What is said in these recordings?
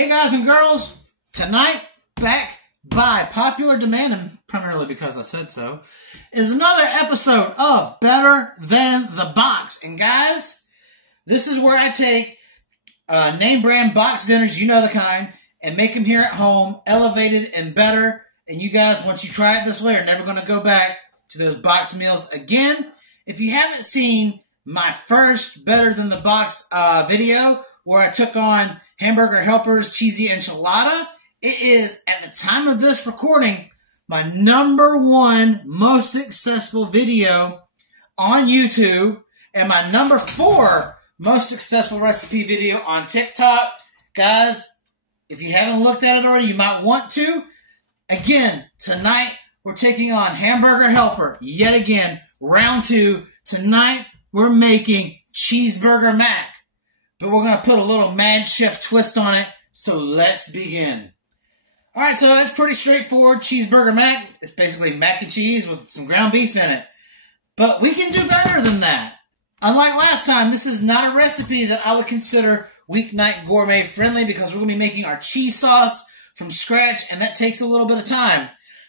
Hey guys and girls, tonight, back by popular demand, and primarily because I said so, is another episode of Better Than the Box. And guys, this is where I take name brand box dinners, you know the kind, and make them here at home, elevated and better. And you guys, once you try it this way, are never going to go back to those box meals again. If you haven't seen my first Better Than the Box video, where I took on Hamburger Helper's cheesy enchilada, it is, at the time of this recording, my #1 most successful video on YouTube and my #4 most successful recipe video on TikTok. Guys, if you haven't looked at it already, you might want to. Again, tonight we're taking on Hamburger Helper. Yet again, round 2. Tonight we're making Cheeseburger Mac. But we're going to put a little Mad Chef twist on it, so let's begin. Alright, so it's pretty straightforward. Cheeseburger Mac. It's basically mac and cheese with some ground beef in it. But we can do better than that. Unlike last time, this is not a recipe that I would consider weeknight gourmet friendly because we're going to be making our cheese sauce from scratch, and that takes a little bit of time.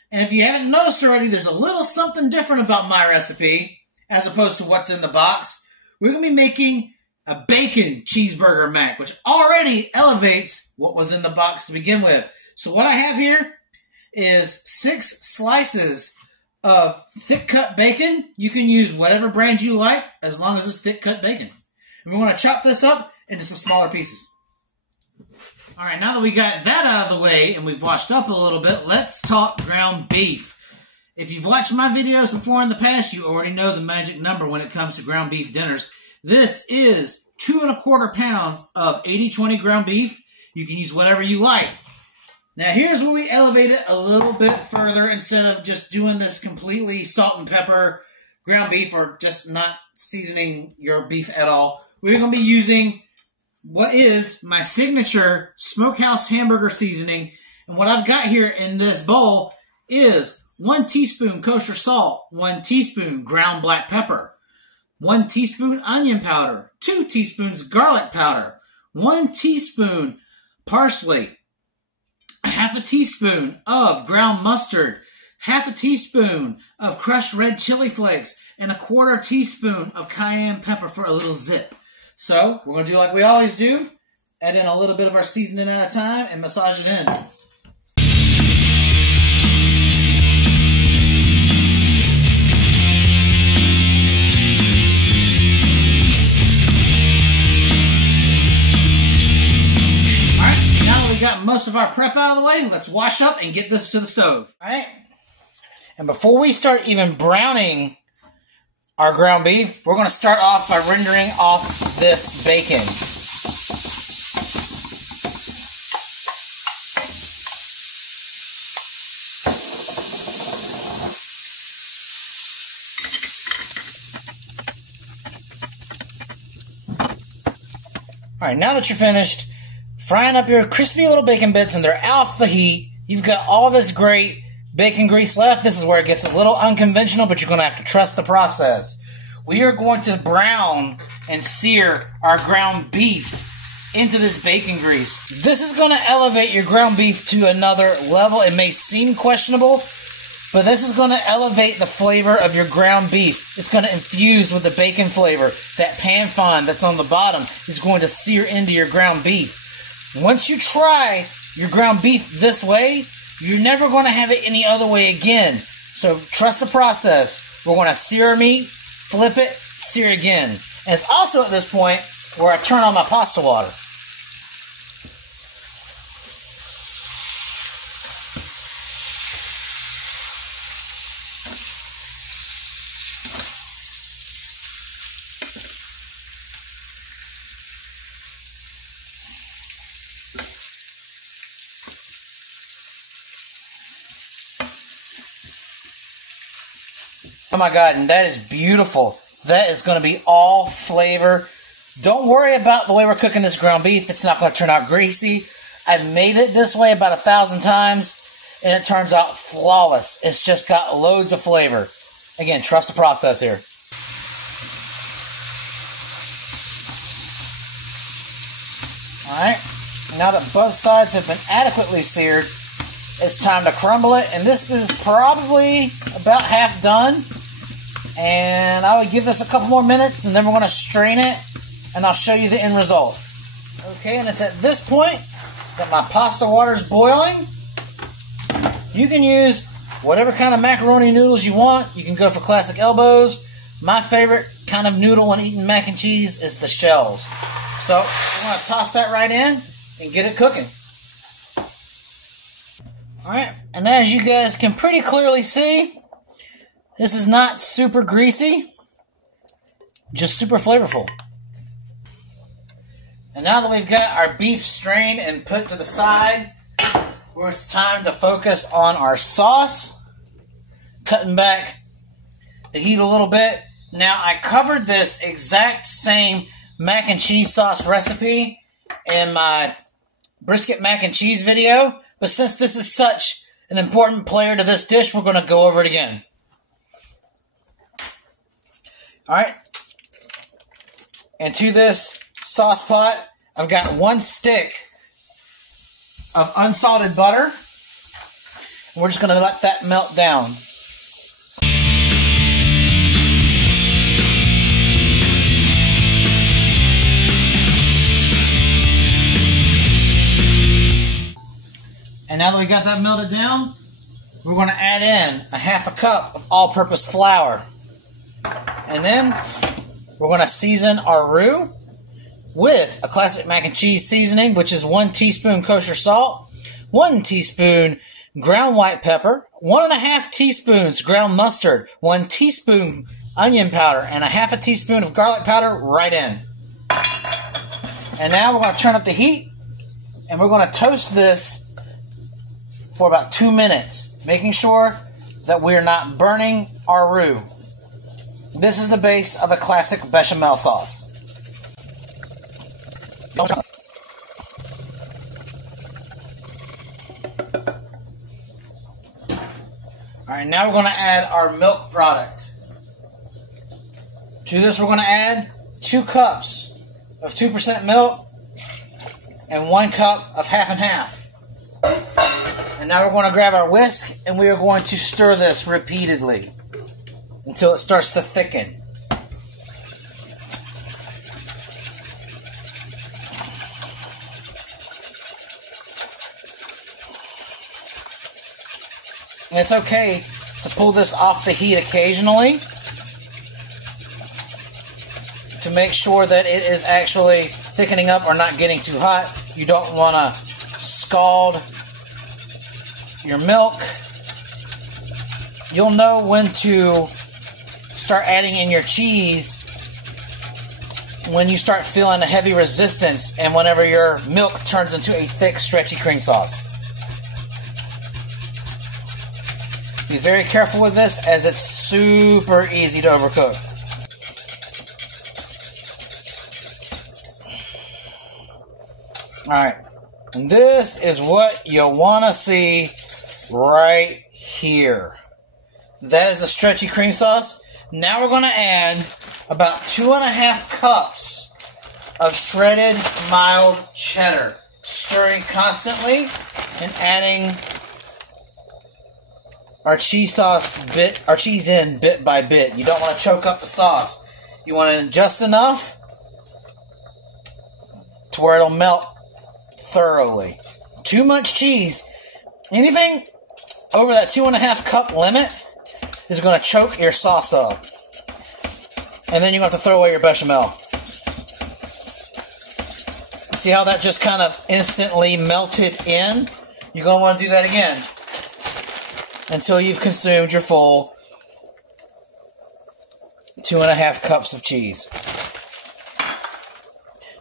And if you haven't noticed already, there's a little something different about my recipe as opposed to what's in the box. We're going to be making a bacon cheeseburger mac, which already elevates what was in the box to begin with. So what I have here is 6 slices of thick-cut bacon. You can use whatever brand you like, as long as it's thick-cut bacon. And we want to chop this up into some smaller pieces. Alright, now that we got that out of the way and we've washed up a little bit, let's talk ground beef. If you've watched my videos before in the past, you already know the magic number when it comes to ground beef dinners. This is 2 1/4 pounds of 80/20 ground beef. You can use whatever you like. Now here's where we elevate it a little bit further. Instead of just doing this completely salt and pepper ground beef or just not seasoning your beef at all, we're going to be using what is my signature Smokehouse Hamburger Seasoning. And what I've got here in this bowl is 1 teaspoon kosher salt, 1 teaspoon ground black pepper, 1 teaspoon onion powder, 2 teaspoons garlic powder, 1 teaspoon parsley, 1/2 teaspoon of ground mustard, 1/2 teaspoon of crushed red chili flakes, and 1/4 teaspoon of cayenne pepper for a little zip. So, we're going to do like we always do, add in a little bit of our seasoning at a time and massage it in. Got most of our prep out of the way. Let's wash up and get this to the stove. Alright? And before we start even browning our ground beef, we're going to start off by rendering off this bacon. Alright, now that you're finished frying up your crispy little bacon bits and they're off the heat, you've got all this great bacon grease left. This is where it gets a little unconventional, but you're going to have to trust the process. We are going to brown and sear our ground beef into this bacon grease. This is going to elevate your ground beef to another level. It may seem questionable, but this is going to elevate the flavor of your ground beef. It's going to infuse with the bacon flavor. That pan fond that's on the bottom is going to sear into your ground beef. Once you try your ground beef this way, you're never going to have it any other way again. So trust the process. We're going to sear our meat, flip it, sear again. And it's also at this point where I turn on my pasta water. Oh my God, and that is beautiful. That is going to be all flavor. Don't worry about the way we're cooking this ground beef. It's not going to turn out greasy. I've made it this way about 1,000 times, and it turns out flawless. It's just got loads of flavor. Again, trust the process here. Alright, Now that both sides have been adequately seared, it's time to crumble it. And this is probably about half done. And I would give this a couple more minutes, and then we're going to strain it, and I'll show you the end result. Okay, and it's at this point that my pasta water is boiling. You can use whatever kind of macaroni noodles you want. You can go for classic elbows. My favorite kind of noodle when eating mac and cheese is the shells. So we're going to toss that right in and get it cooking. Alright, and as you guys can pretty clearly see, this is not super greasy, just super flavorful. And now that we've got our beef strained and put to the side, it's time to focus on our sauce. Cutting back the heat a little bit. Now, I covered this exact same mac and cheese sauce recipe in my brisket mac and cheese video, but since this is such an important player to this dish, we're going to go over it again. Alright, and to this sauce pot, I've got 1 stick of unsalted butter. And we're just going to let that melt down. And now that we got that melted down, we're going to add in a ½ cup of all-purpose flour. And then we're going to season our roux with a classic mac and cheese seasoning, which is 1 teaspoon kosher salt, 1 teaspoon ground white pepper, 1½ teaspoons ground mustard, 1 teaspoon onion powder, and a ½ teaspoon of garlic powder right in. And now we're going to turn up the heat, and we're going to toast this for about 2 minutes, making sure that we're not burning our roux. This is the base of a classic bechamel sauce. Alright, now we're going to add our milk product. To this we're going to add 2 cups of 2% milk and 1 cup of half and half. And now we're going to grab our whisk and we are going to stir this repeatedly until it starts to thicken. And it's okay to pull this off the heat occasionally to make sure that it is actually thickening up or not getting too hot. You don't want to scald your milk. You'll know when to start adding in your cheese when you start feeling a heavy resistance and whenever your milk turns into a thick, stretchy cream sauce. Be very careful with this as it's super easy to overcook. Alright, and this is what you want to see right here. That is a stretchy cream sauce. Now we're going to add about 2½ cups of shredded mild cheddar. Stirring constantly and adding our cheese in bit by bit. You don't want to choke up the sauce. You want it just enough to where it'll melt thoroughly. Too much cheese, anything over that 2½ cup limit is going to choke your sauce up. And then you're going to have to throw away your bechamel. See how that just kind of instantly melted in? You're going to want to do that again until you've consumed your full 2½ cups of cheese.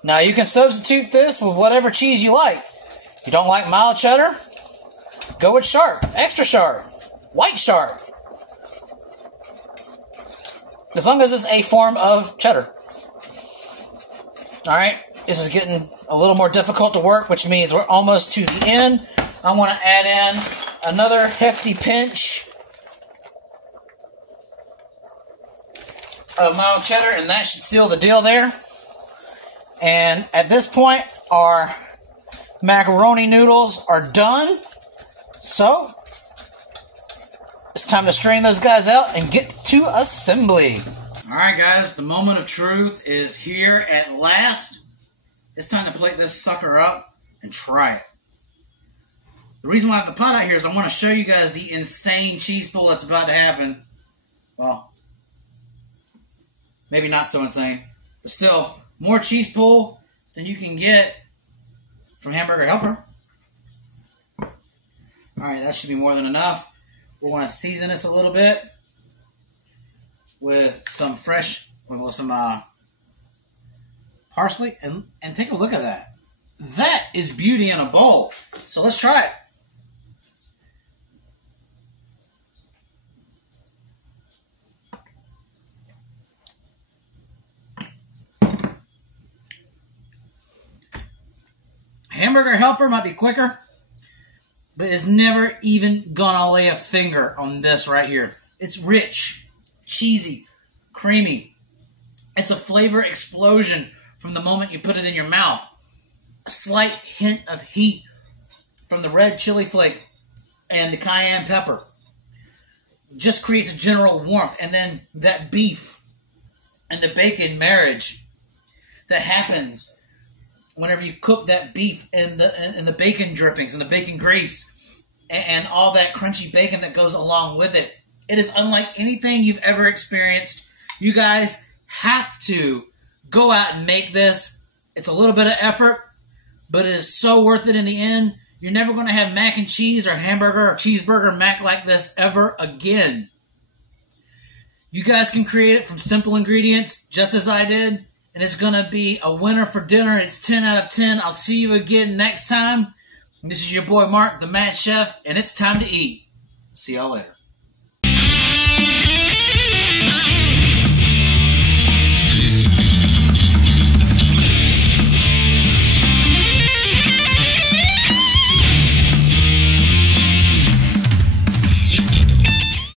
Now you can substitute this with whatever cheese you like. If you don't like mild cheddar, go with sharp, extra sharp, white sharp. As long as it's a form of cheddar. Alright, this is getting a little more difficult to work, which means we're almost to the end. I want to add in another hefty pinch of mild cheddar, and that should seal the deal there. And at this point, our macaroni noodles are done. So, it's time to strain those guys out and get to assembly. Alright guys, the moment of truth is here at last. It's time to plate this sucker up and try it. The reason why I have the pot out here is I want to show you guys the insane cheese pull that's about to happen. Well, maybe not so insane, but still, more cheese pull than you can get from Hamburger Helper. Alright, that should be more than enough. We're going to season this a little bit with some parsley, and take a look at that. That is beauty in a bowl. So let's try it. Hamburger Helper might be quicker, but it's never even gonna lay a finger on this right here. It's rich, cheesy, creamy. It's a flavor explosion from the moment you put it in your mouth. A slight hint of heat from the red chili flake and the cayenne pepper just creates a general warmth. And then that beef and the bacon marriage that happens whenever you cook that beef in the bacon drippings and the bacon grease and all that crunchy bacon that goes along with it. It is unlike anything you've ever experienced. You guys have to go out and make this. It's a little bit of effort, but it is so worth it in the end. You're never going to have mac and cheese or hamburger or cheeseburger mac like this ever again. You guys can create it from simple ingredients, just as I did. And it's going to be a winner for dinner. It's 10 out of 10. I'll see you again next time. This is your boy Mark, the Mad Chef, and it's time to eat. See y'all later.